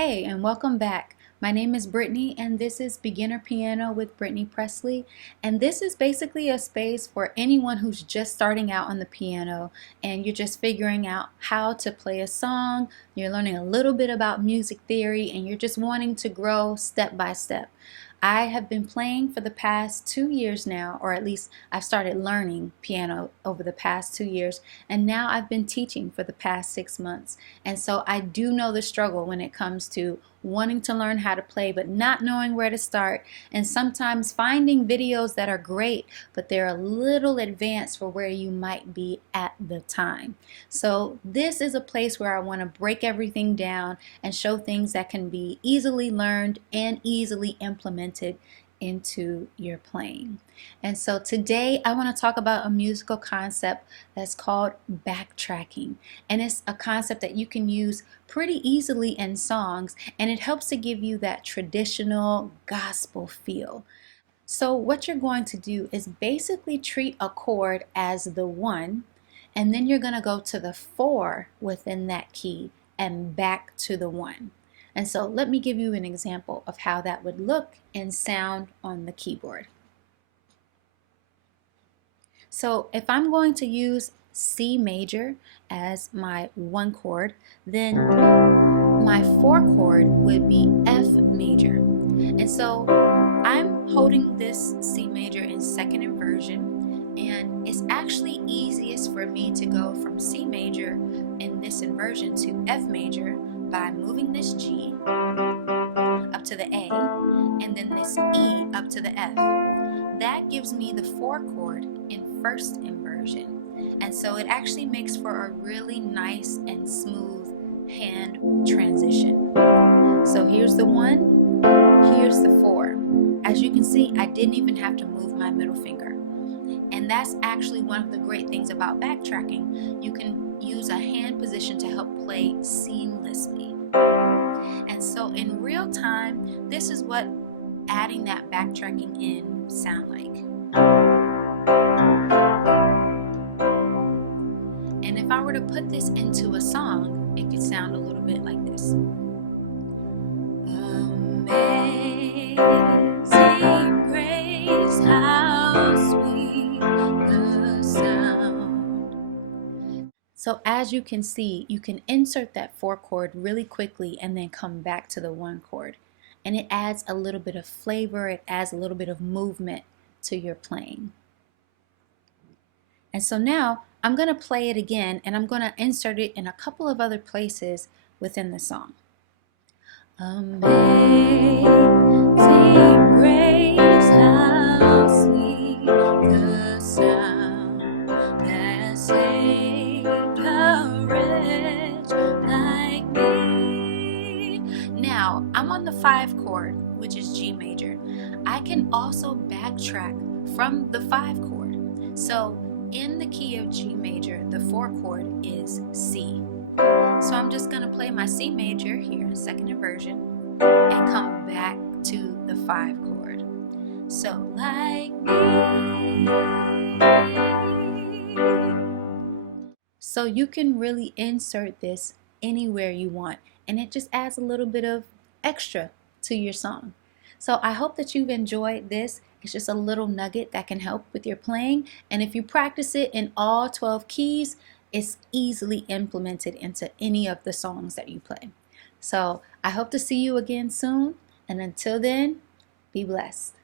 Hey, and welcome back. My name is Brittney, and this is Beginner Piano with Brittney Pressley. And this is basically a space for anyone who's just starting out on the piano and you're just figuring out how to play a song, you're learning a little bit about music theory, and you're just wanting to grow step by step. I have been playing for the past 2 years now, or at least I've started learning piano over the past 2 years, and now I've been teaching for the past 6 months. And so I do know the struggle when it comes to wanting to learn how to play but not knowing where to start, and sometimes finding videos that are great but they're a little advanced for where you might be at the time. So this is a place where I want to break everything down and show things that can be easily learned and easily implemented into your playing. And so today I want to talk about a musical concept that's called backtracking, and it's a concept that you can use pretty easily in songs, and it helps to give you that traditional gospel feel. So what you're going to do is basically treat a chord as the 1, and then you're going to go to the 4 within that key and back to the 1. And so let me give you an example of how that would look and sound on the keyboard. So if I'm going to use C major as my 1 chord, then my 4 chord would be F major. And so I'm holding this C major in second inversion, and it's actually easiest for me to go from C major in this inversion to F major by moving this G up to the A and then this E up to the F. That gives me the 4 chord in first inversion, and so it actually makes for a really nice and smooth hand transition. So here's the 1, here's the 4. As you can see, I didn't even have to move my middle finger, and that's actually one of the great things about backtracking. You can use a hand position to help play seamlessly. And so in real time, this is what adding that backtracking in sound like. And if I were to put this into a song, it could sound a little bit like this. Amazing grace, how sweet the sound. So as you can see, you can insert that 4 chord really quickly and then come back to the 1 chord. And it adds a little bit of flavor, it adds a little bit of movement to your playing. And so now I'm going to play it again, and I'm going to insert it in a couple of other places within the song. Amazing grace, how sweet the sound that saved a wretch like me. Now, I'm on the 5 chord, which is G major. I can also backtrack from the 5 chord. So in the key of G major, the 4 chord is C. So I'm just going to play my C major here in second inversion and come back to the 5 chord. So like me. So you can really insert this anywhere you want, and it just adds a little bit of extra to your song. So I hope that you've enjoyed this. It's just a little nugget that can help with your playing, and if you practice it in all 12 keys, it's easily implemented into any of the songs that you play. So I hope to see you again soon, and until then, be blessed.